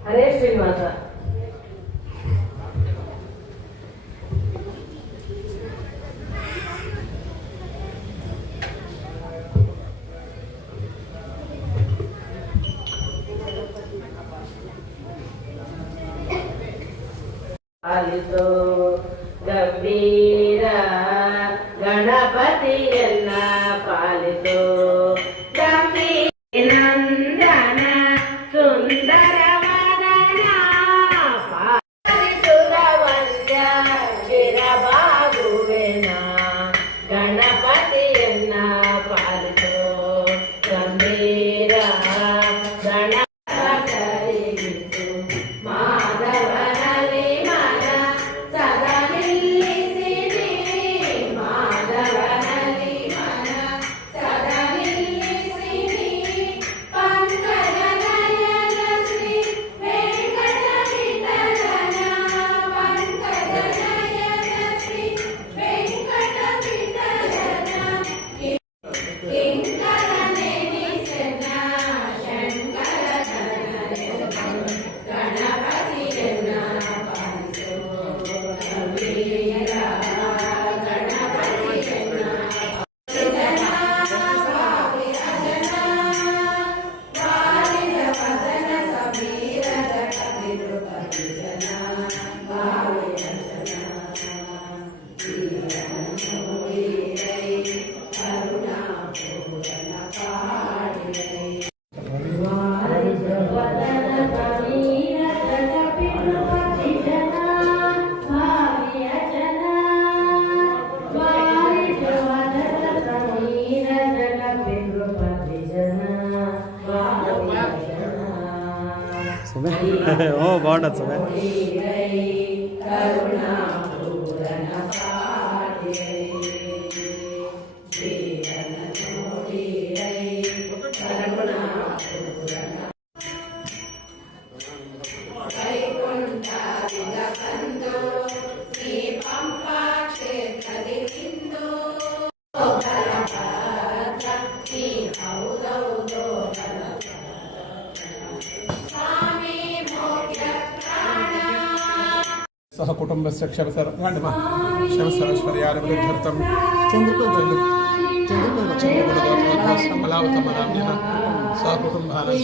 ಹರೇ ಶ್ರೀನಿವಾಸ. ಪಾಲಿಸೋ ಗಂಭೀರ ಗಣಪತಿಯನ್ನ ಪಾಲಿಸೋ ಗಂಭೀರ ನಂದನ ಸುಂದರ ಶಿರಬಾಗುವೆನ ಗಣಪತಿಯನ್ನ ಪಾಲಿಸೋ ಗಂಭೀರ ಗಣಪತಿಗಿತ್ತು ಮಾಧವನಲ್ಲಿ ಮನ ಸದಾ ನಿಲ್ಲಿಸಿರಿ ಮಾಧವನಲ್ಲಿ ಮನ ಸದಾ ನಿಲ್ಲಿಸಿರಿ ಪಂಕಜ ನಯನ ಶ್ರೀ ವೆಂಕಟ ವಿಠಲನ ಪಂಕಜ ನಯನ ಶ್ರೀ ವೆಂಕಟ ವಿಠಲನ ಕಿಂಕರ ನೆನೆಸನ ಶಂಕರ ಗಣಪತಿಯನ್ನ ಪಾಲಿಸೋ ಗಂಭೀರ ಗಣಪತಿಯನ್ನ ವಾರಿದ ವದನ ಸಮೀರದ ಕವಿರುಪತಿಜನ ಭಾವಿಯ ಜನ ೀರೈ ಕರುಣಾಪೂರಣ ಪಾಡಿರೈ ವಾರಿದ ವದನ ಸಮೀರದ ಕವಿರುಪತಿಜನ ಭಾವಿಯ ಜನ ವಾರಿದ ವದನ ಸಮೀರದ ಕವಿರುಪತಿಜನ ಭಾವಿಯ ಜನ ಓ ಬಾగుంటది ಸರ್ ಕರುಣಾಪೂರಣ ಪಾಡಿರೈ ಜೀವನ ನೋಡಿರೈ ಕರುಣಾಪೂರಣ ವೈಕುಂಠದಿಂದ ಬಂದು ಈ ಪಂಪಾ ಕ್ಷೇತ್ರದಿ ನಿಂದು ಬಲಭದ್ರ ನೀ ಹೌದೌದೋ ಸ್ವಾಮಿ ಮೋಕ್ಷ ಪ್ರಾಣ सह कुटुंबस्य क्षमसरश्वर्यादिवृद्ध्यर्थं चन्द्रकुलगोत्रमलावतमनाम्यः सह कुटुम्बानां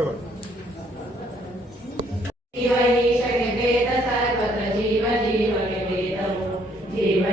ತಗೋ ಜೀವ ಈಶಗೆ ವೇದ ಸರ್ವತ್ರ ಜೀವ ಜೀವಗೆ ವೇದವು ಜೀವ